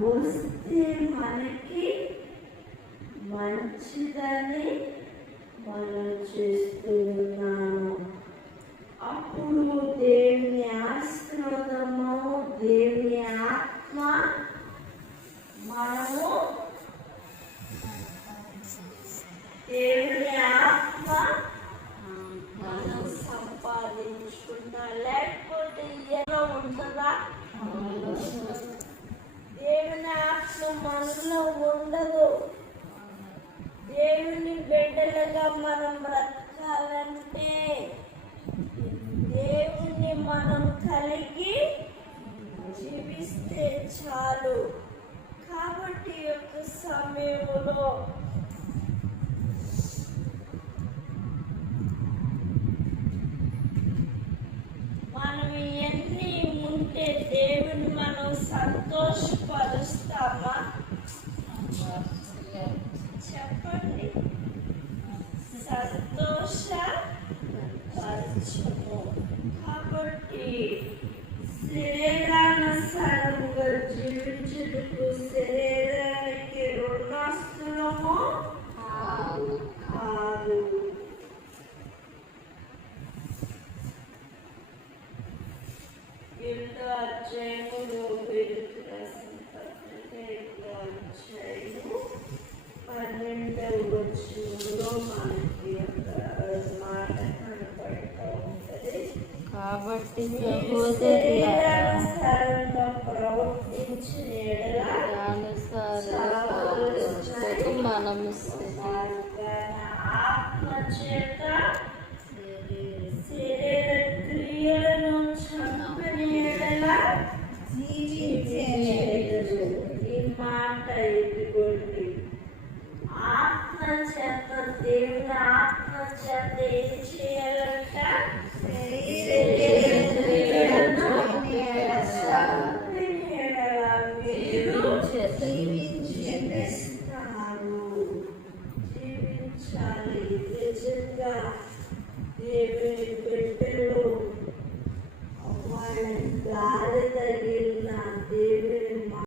వస్తే మనకి మంచిదని మనం చేస్తున్నాము. అప్పుడు దేవుని ఆశీర్వాదము, దేవుని ఆత్మ మనము దేవుని ఆత్మ మనం సంపాదించుకున్నా, లేకపోతే ఎలా ఉంటుందా? దేవుని ఆత్మ మనలో ఉండదు. దేవుని బిడ్డలుగా మనం బ్రతకాలంటే దేవుని మనం కలిగి జీవిస్తే చాలు. కాబట్టి యొక్క సమయంలో మనం ఎన్ని ఉంటే దేవుని మనం సంతోషపరుస్తామా? చెప్పండి. సంతోషపరచము. కాబట్టి శరీరానుసారంగా జీవించుటకు శరీరానికి రుణస్తులము కాదు. వీళ్ళు అధ్యాయములు వీరికి రాసిన పత్రిక 12వ వచనంలో మనకి మాట కనపడుతూ ఉంటుంది. కాబట్టి సహోదరులారా ప్రవర్తించిన మనము ఆత్మ చేత శరీర క్రియలను చంపని జీవించేది. ఈ మాట ఎత్తుకోండి. ఆత్మ చేత దేవుని ఆత్మ చేత ఏం చేయాలి?